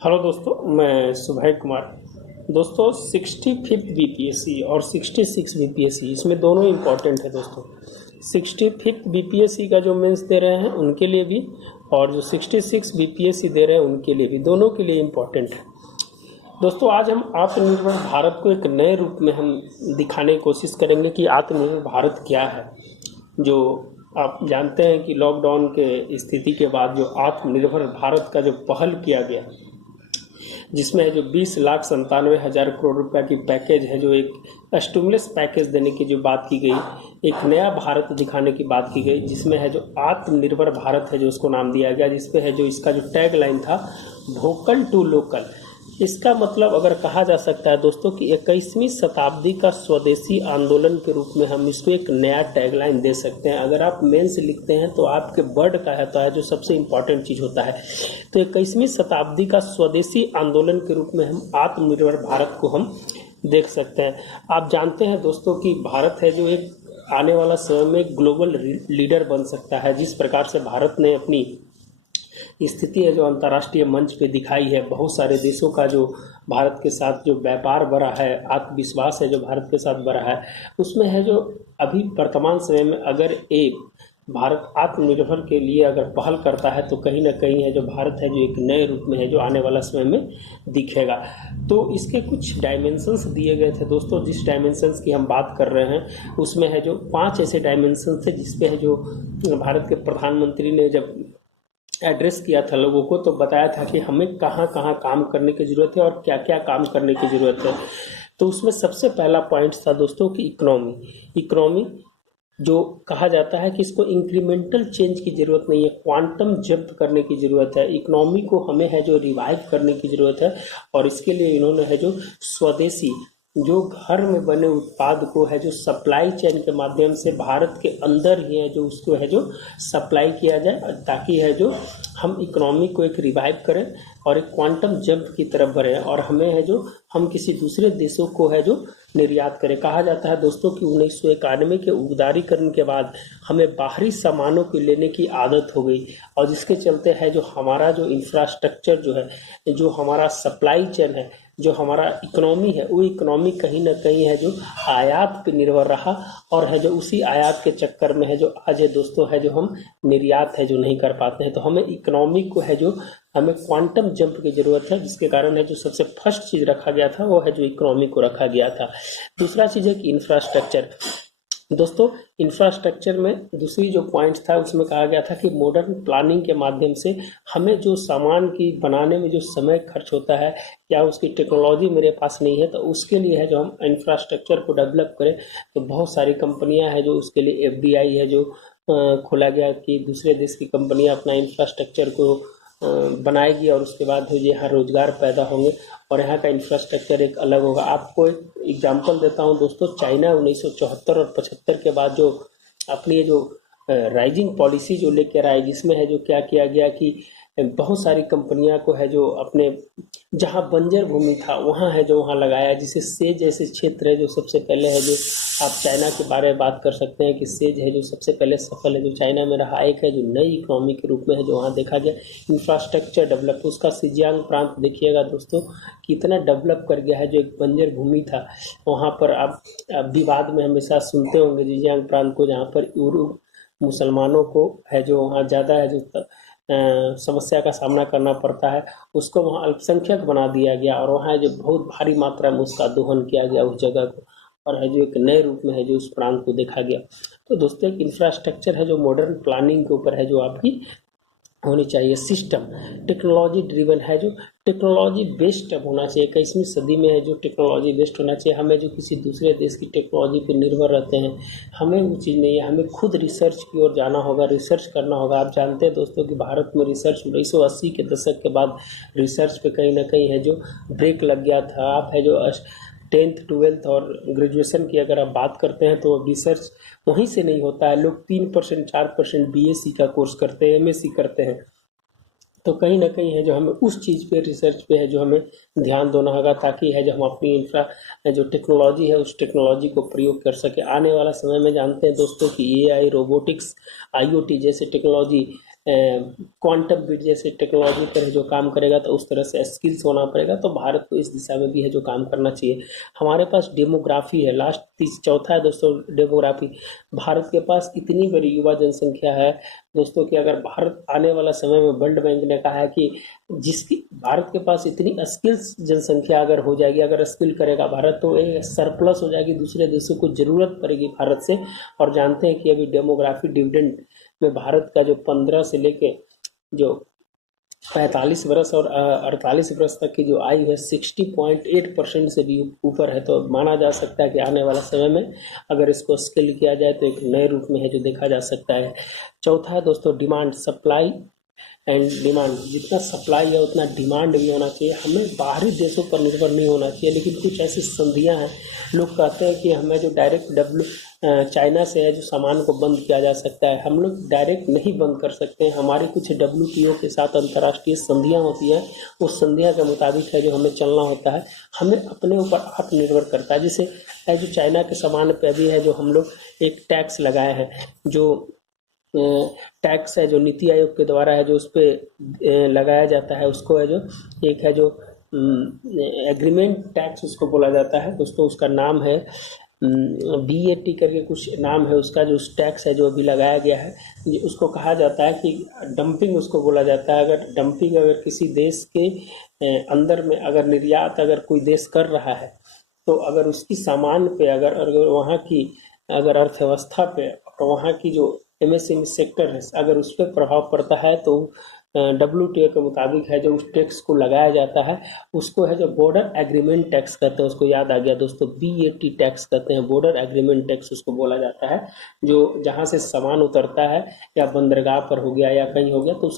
Hello दोस्तों, मैं सुभाष कुमार। दोस्तों 65th बीपीएससी और 66 बीपीएससी इसमें दोनों इम्पॉर्टेंट है दोस्तों। 65th बीपीएससी का जो मेंस दे रहे हैं उनके लिए भी, और जो 66 बीपीएससी दे रहे हैं उनके लिए भी, दोनों के लिए इम्पॉर्टेंट है दोस्तों। आज हम आत्मनिर्भर भारत को एक नए रूप में हम दिखाने की कोशिश करेंगे कि आत्मनिर्भर भारत क्या है। जो आप जानते हैं कि लॉकडाउन के स्थिति के बाद जो आत्मनिर्भर भारत का जो पहल किया गया, जिसमें है जो 20,97,000 करोड़ रुपया की पैकेज है, जो एक स्टिमुलस पैकेज देने की जो बात की गई, एक नया भारत दिखाने की बात की गई, जिसमें है जो आत्मनिर्भर भारत है जो उसको नाम दिया गया, जिसपे है जो इसका जो टैग लाइन था वोकल टू लोकल। इसका मतलब अगर कहा जा सकता है दोस्तों कि 21वीं शताब्दी का स्वदेशी आंदोलन के रूप में हम इसको एक नया टैगलाइन दे सकते हैं। अगर आप मेंस लिखते हैं तो आपके वर्ड का है जो सबसे इम्पोर्टेंट चीज़ होता है। तो 21वीं शताब्दी का स्वदेशी आंदोलन के रूप में हम आत्मनिर्भर भारत को हम देख सकते हैं। आप जानते हैं दोस्तों कि भारत है जो एक आने वाला समय में ग्लोबल लीडर बन सकता है। जिस प्रकार से भारत ने अपनी स्थिति है जो अंतर्राष्ट्रीय मंच पे दिखाई है, बहुत सारे देशों का जो भारत के साथ जो व्यापार बढ़ा है, आत्मविश्वास है जो भारत के साथ बढ़ा है, उसमें है जो अभी वर्तमान समय में अगर एक भारत आत्मनिर्भर के लिए अगर पहल करता है तो कहीं ना कहीं है जो भारत है जो एक नए रूप में है जो आने वाला समय में दिखेगा। तो इसके कुछ डायमेंशंस दिए गए थे दोस्तों। जिस डायमेंशंस की हम बात कर रहे हैं उसमें है जो 5 ऐसे डायमेंशंस थे जिसपे है जो भारत के प्रधानमंत्री ने जब एड्रेस किया था लोगों को, तो बताया था कि हमें कहाँ कहाँ काम करने की ज़रूरत है और क्या क्या काम करने की ज़रूरत है। तो उसमें सबसे पहला पॉइंट था दोस्तों कि इकोनॉमी जो कहा जाता है कि इसको इंक्रीमेंटल चेंज की ज़रूरत नहीं है, क्वांटम जंप करने की ज़रूरत है। इकोनॉमी को हमें है जो रिवाइव करने की ज़रूरत है, और इसके लिए इन्होंने है जो स्वदेशी जो घर में बने उत्पाद को है जो सप्लाई चेन के माध्यम से भारत के अंदर ही है जो उसको है जो सप्लाई किया जाए, ताकि है जो हम इकोनॉमी को एक रिवाइव करें और एक क्वांटम जंप की तरफ बढ़ें, और हमें है जो हम किसी दूसरे देशों को है जो निर्यात करें। कहा जाता है दोस्तों कि 1991 के उदारीकरण के बाद हमें बाहरी सामानों को लेने की आदत हो गई, और जिसके चलते है जो हमारा जो इंफ्रास्ट्रक्चर जो है, जो हमारा सप्लाई चेन है, जो हमारा इकोनॉमी है, वो इकोनॉमी कहीं ना कहीं है जो आयात पे निर्भर रहा, और है जो उसी आयात के चक्कर में है जो आज है दोस्तों है जो हम निर्यात है जो नहीं कर पाते हैं। तो हमें इकोनॉमी को है जो हमें क्वांटम जंप की जरूरत है, जिसके कारण है जो सबसे फर्स्ट चीज रखा गया था वो है जो इकोनॉमी को रखा गया था। दूसरा चीज है कि इंफ्रास्ट्रक्चर। दोस्तों इंफ्रास्ट्रक्चर में दूसरी जो पॉइंट था उसमें कहा गया था कि मॉडर्न प्लानिंग के माध्यम से हमें जो सामान की बनाने में जो समय खर्च होता है या उसकी टेक्नोलॉजी मेरे पास नहीं है, तो उसके लिए है जो हम इंफ्रास्ट्रक्चर को डेवलप करें। तो बहुत सारी कंपनियां हैं जो उसके लिए एफडीआई है जो खोला गया कि दूसरे देश की कंपनियां अपना इंफ्रास्ट्रक्चर को बनाएगी, और उसके बाद जो यहाँ रोजगार पैदा होंगे और यहाँ का इंफ्रास्ट्रक्चर एक अलग होगा। आपको एक एग्जांपल देता हूँ दोस्तों। चाइना 1974 और 75 के बाद जो अपनी ये जो राइजिंग पॉलिसी जो लेकर आए, जिसमें है जो क्या किया गया कि बहुत सारी कंपनियां को है जो अपने जहां बंजर भूमि था वहां है जो वहां लगाया, जिसे सेज जैसे क्षेत्र है जो सबसे पहले है जो आप चाइना के बारे में बात कर सकते हैं कि सेज है जो सबसे पहले सफल है जो चाइना में रहा, एक है जो नई इकोनॉमी के रूप में है जो वहाँ देखा गया। इंफ्रास्ट्रक्चर डेवलप, उसका सिजियांग प्रांत देखिएगा दोस्तों कितना डेवलप कर गया है। जो एक बंजर भूमि था वहाँ पर आप विवाद में हमेशा सुनते होंगे जिजियांग प्रांत को, जहाँ पर मुसलमानों को है जो वहाँ ज़्यादा है जो समस्या का सामना करना पड़ता है, उसको वहाँ अल्पसंख्यक बना दिया गया, और वहाँ जो बहुत भारी मात्रा में उसका दोहन किया गया उस जगह को, और है जो एक नए रूप में है जो उस प्रांत को देखा गया। तो दोस्तों एक इंफ्रास्ट्रक्चर है जो मॉडर्न प्लानिंग के ऊपर है जो आपकी होनी चाहिए। सिस्टम टेक्नोलॉजी ड्रिवन है जो टेक्नोलॉजी बेस्ड अब होना चाहिए। 21वीं सदी में है जो टेक्नोलॉजी बेस्ड होना चाहिए। हमें जो किसी दूसरे देश की टेक्नोलॉजी पर निर्भर रहते हैं, हमें वो चीज़ नहीं है। हमें खुद रिसर्च की ओर जाना होगा, रिसर्च करना होगा। आप जानते हैं दोस्तों कि भारत में रिसर्च 1980 के दशक के बाद रिसर्च पे कहीं ना कहीं है जो ब्रेक लग गया था। आप है जो 10th 12th और ग्रेजुएशन की अगर आप बात करते हैं तो रिसर्च वहीं से नहीं होता है। लोग 3% 4% बीएससी का कोर्स करते हैं, एमएससी करते हैं। तो कहीं ना कहीं है जो हमें उस चीज़ पे रिसर्च पे है जो हमें ध्यान देना होगा, ताकि है जो हम अपनी इंफ्रा जो टेक्नोलॉजी है उस टेक्नोलॉजी को प्रयोग कर सके। आने वाला समय में जानते हैं दोस्तों कि एआई, रोबोटिक्स, आईओटी जैसे टेक्नोलॉजी क्वांटम बिट जैसे टेक्नोलॉजी पर जो काम करेगा तो उस तरह से स्किल्स होना पड़ेगा। तो भारत को इस दिशा में भी है जो काम करना चाहिए। हमारे पास डेमोग्राफी है, लास्ट चौथा है दोस्तों डेमोग्राफी। भारत के पास इतनी बड़ी युवा जनसंख्या है दोस्तों कि अगर भारत आने वाला समय में वर्ल्ड बैंक ने कहा है कि जिसकी भारत के पास इतनी स्किल्स जनसंख्या अगर हो जाएगी, अगर स्किल करेगा भारत तो एक सरप्लस हो जाएगी, दूसरे देशों को जरूरत पड़ेगी भारत से। और जानते हैं कि अभी डेमोग्राफी डिविडेंड में भारत का जो 15 से लेके जो 45 वर्ष और 48 वर्ष तक की जो आयु है 60.8% से भी ऊपर है। तो माना जा सकता है कि आने वाला समय में अगर इसको स्केल किया जाए तो एक नए रूप में है जो देखा जा सकता है। चौथा है दोस्तों डिमांड, सप्लाई एंड डिमांड। जितना सप्लाई है उतना डिमांड भी होना चाहिए। हमें बाहरी देशों पर निर्भर नहीं होना चाहिए, लेकिन कुछ ऐसी संधियां हैं, लोग कहते हैं कि हमें जो डायरेक्ट चाइना से है जो सामान को बंद किया जा सकता है, हम लोग डायरेक्ट नहीं बंद कर सकते हैं। हमारी कुछ WTO के साथ अंतर्राष्ट्रीय संधियां होती हैं, उस संधियां के मुताबिक है जो हमें चलना होता है। हमें अपने ऊपर आत्मनिर्भर करता है। जैसे जो चाइना के सामान पे अभी है जो हम लोग एक टैक्स लगाए हैं, जो टैक्स है जो नीति आयोग के द्वारा है जो उस पर लगाया जाता है, उसको है जो एक है जो एग्रीमेंट टैक्स उसको बोला जाता है दोस्तों। उसका नाम है BAT करके कुछ नाम है उसका। जो उस टैक्स है जो अभी लगाया गया है उसको कहा जाता है कि डंपिंग उसको बोला जाता है। अगर डंपिंग अगर किसी देश के अंदर में अगर निर्यात अगर कोई देश कर रहा है तो अगर उसकी सामान पे अगर वहाँ की अगर अर्थव्यवस्था पे और वहाँ की जो MSME सेक्टर है अगर उस पर प्रभाव पड़ता है तो WTO के मुताबिक है जो उस टैक्स को लगाया जाता है उसको है जो बॉर्डर एग्रीमेंट टैक्स कहते हैं। उसको याद आ गया दोस्तों, BAT टैक्स कहते हैं, बॉर्डर एग्रीमेंट टैक्स उसको बोला जाता है। जो जहाँ से सामान उतरता है या बंदरगाह पर हो गया या कहीं हो गया तो